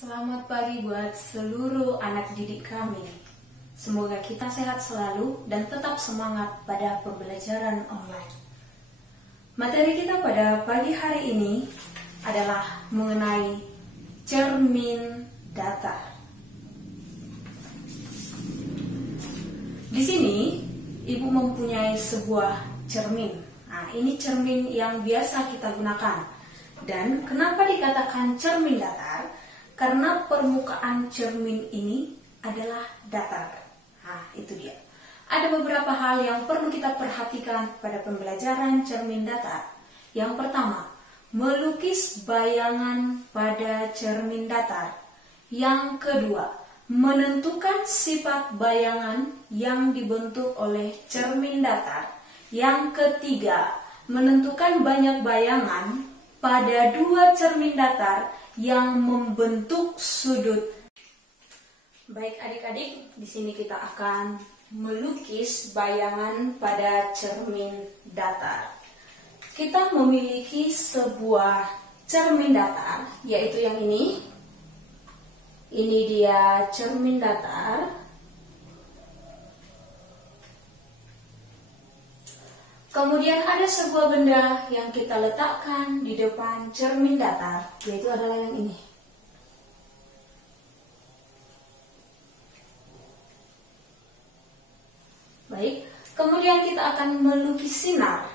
Selamat pagi buat seluruh anak didik kami. Semoga kita sehat selalu dan tetap semangat pada pembelajaran online. Materi kita pada pagi hari ini adalah mengenai cermin datar. Di sini Ibu mempunyai sebuah cermin. Nah, ini cermin yang biasa kita gunakan. Dan kenapa dikatakan cermin datar? Karena permukaan cermin ini adalah datar. Nah, itu dia. Ada beberapa hal yang perlu kita perhatikan pada pembelajaran cermin datar. Yang pertama, melukis bayangan pada cermin datar. Yang kedua, menentukan sifat bayangan yang dibentuk oleh cermin datar. Yang ketiga, menentukan banyak bayangan pada dua cermin datar yang membentuk sudut. Baik adik-adik, di sini kita akan melukis bayangan pada cermin datar. Kita memiliki sebuah cermin datar, yaitu yang ini. Ini dia cermin datar. Kemudian ada sebuah benda yang kita letakkan di depan cermin datar, yaitu adalah yang ini. Baik, kemudian kita akan melukis sinar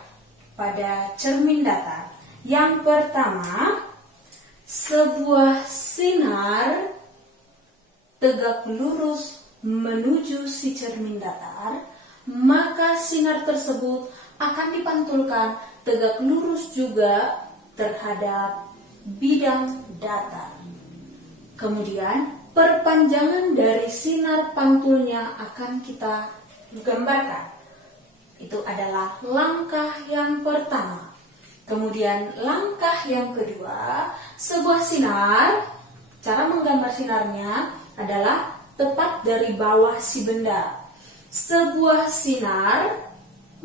pada cermin datar. Yang pertama, sebuah sinar tegak lurus menuju si cermin datar, maka sinar tersebut akan dipantulkan tegak lurus juga terhadap bidang datar. Kemudian perpanjangan dari sinar pantulnya akan kita gambarkan. Itu adalah langkah yang pertama. Kemudian langkah yang kedua, sebuah sinar, cara menggambar sinarnya adalah tepat dari bawah si benda. Sebuah sinar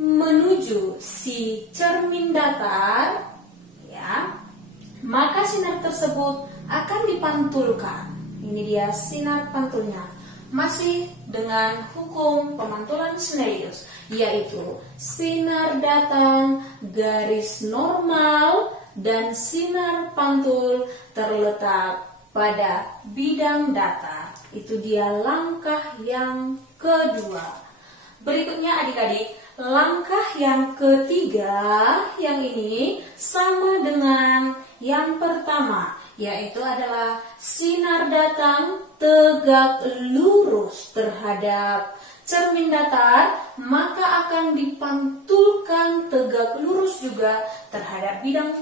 menuju si cermin datar, ya, maka sinar tersebut akan dipantulkan. Ini dia sinar pantulnya. Masih dengan hukum pemantulan Snellius, yaitu sinar datang, garis normal, dan sinar pantul terletak pada bidang datar. Itu dia langkah yang kedua. Berikutnya adik-adik, langkah yang ketiga, yang ini sama dengan yang pertama, yaitu adalah sinar datang tegak lurus terhadap cermin datar, maka akan dipantulkan tegak lurus juga terhadap bidang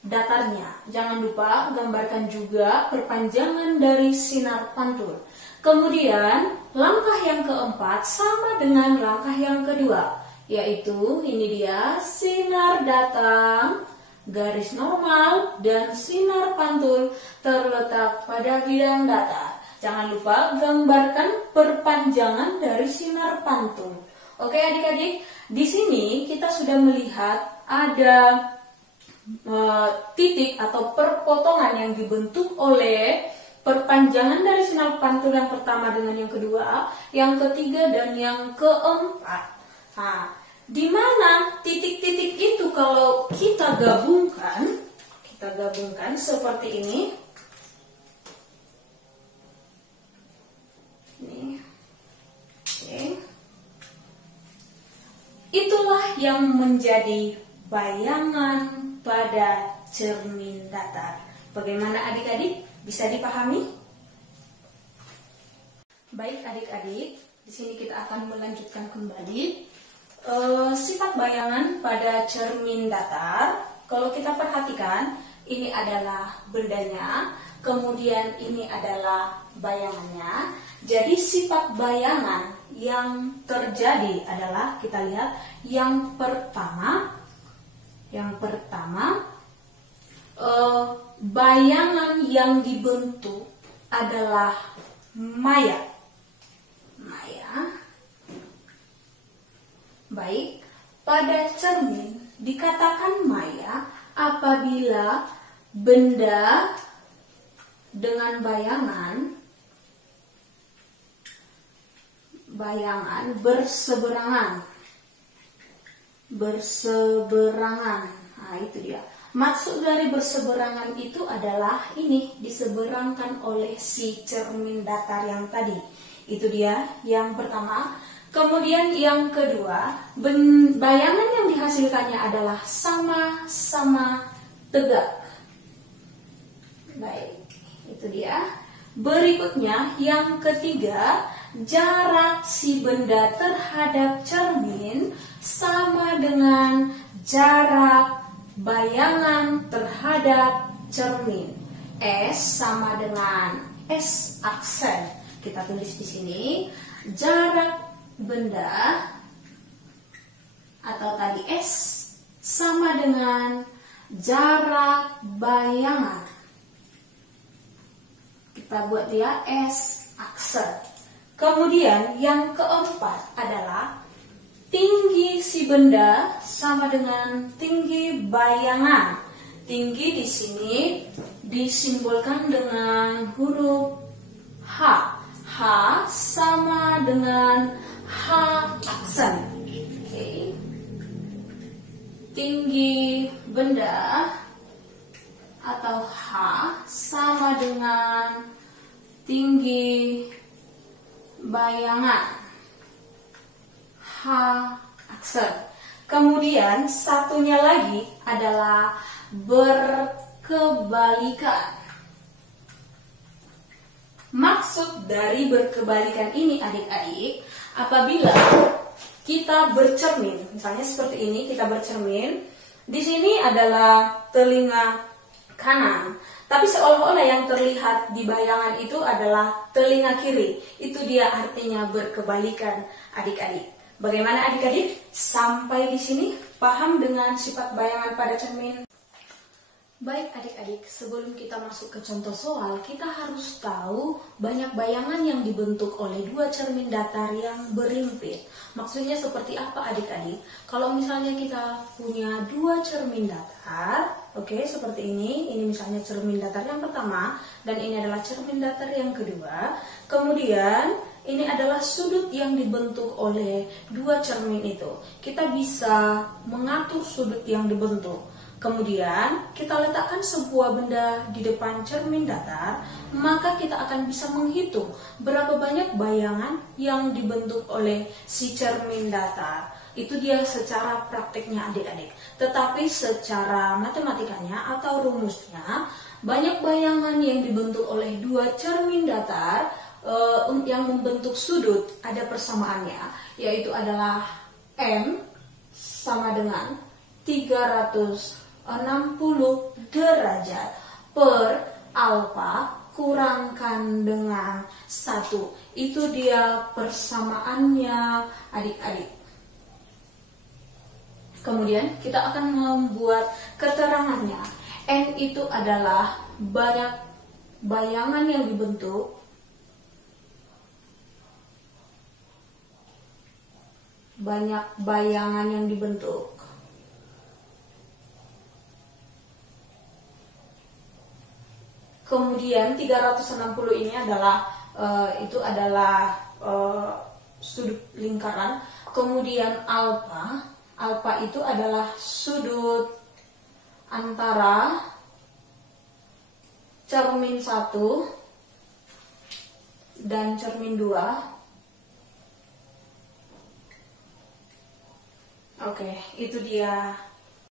datarnya. Jangan lupa gambarkan juga perpanjangan dari sinar pantul. Kemudian langkah yang keempat sama dengan langkah yang kedua, yaitu ini dia sinar datang, garis normal, dan sinar pantul terletak pada bidang datar. Jangan lupa gambarkan perpanjangan dari sinar pantul. Oke adik-adik, di sini kita sudah melihat ada titik atau perpotongan yang dibentuk oleh perpanjangan dari sinar pantul yang pertama dengan yang kedua, yang ketiga, dan yang keempat. Nah, di mana titik-titik itu kalau kita gabungkan seperti ini. Ini. Oke. Itulah yang menjadi bayangan pada cermin datar. Bagaimana adik-adik? Bisa dipahami? Baik adik-adik, di sini kita akan melanjutkan kembali sifat bayangan pada cermin datar. Kalau kita perhatikan, ini adalah bendanya, kemudian ini adalah bayangannya. Jadi sifat bayangan yang terjadi adalah, kita lihat yang pertama, bayangan yang dibentuk adalah maya. Baik, pada cermin dikatakan maya apabila benda dengan bayangan berseberangan. Nah, itu dia. Maksud dari berseberangan itu adalah ini diseberangkan oleh si cermin datar yang tadi. Itu dia yang pertama. Kemudian yang kedua, bayangan yang dihasilkannya adalah sama-sama tegak. Baik, itu dia. Berikutnya yang ketiga, jarak si benda terhadap cermin sama dengan jarak bayangan terhadap cermin. S sama dengan S aksen. Kita tulis di sini jarak benda atau tadi S sama dengan jarak bayangan. Kita buat dia S aksen. Kemudian yang keempat adalah tinggi si benda sama dengan tinggi bayangan. Tinggi di sini disimbolkan dengan huruf H. H sama dengan H aksen. Oke. Tinggi benda atau H sama dengan tinggi bayangan. H aksen. Kemudian satunya lagi adalah berkebalikan. Maksud dari berkebalikan ini adik-adik, apabila kita bercermin, misalnya seperti ini kita bercermin, di sini adalah telinga kanan, tapi seolah-olah yang terlihat di bayangan itu adalah telinga kiri. Itu dia artinya berkebalikan adik-adik. Bagaimana adik-adik? Sampai di sini paham dengan sifat bayangan pada cermin? Baik adik-adik, sebelum kita masuk ke contoh soal, kita harus tahu banyak bayangan yang dibentuk oleh dua cermin datar yang berimpit. Maksudnya seperti apa adik-adik? Kalau misalnya kita punya dua cermin datar, oke, seperti ini misalnya cermin datar yang pertama, dan ini adalah cermin datar yang kedua. Kemudian ini adalah sudut yang dibentuk oleh dua cermin itu. Kita bisa mengatur sudut yang dibentuk. Kemudian kita letakkan sebuah benda di depan cermin datar, maka kita akan bisa menghitung berapa banyak bayangan yang dibentuk oleh si cermin datar. Itu dia secara prakteknya adik-adik. Tetapi secara matematikanya atau rumusnya, banyak bayangan yang dibentuk oleh dua cermin datar yang membentuk sudut ada persamaannya, yaitu adalah M sama dengan 360 derajat per alfa kurangkan dengan 1. Itu dia persamaannya adik-adik. Kemudian kita akan membuat keterangannya. N itu adalah banyak bayangan yang dibentuk Kemudian 360 ini adalah sudut lingkaran. Kemudian alfa itu adalah sudut antara cermin 1 dan cermin 2. Oke, itu dia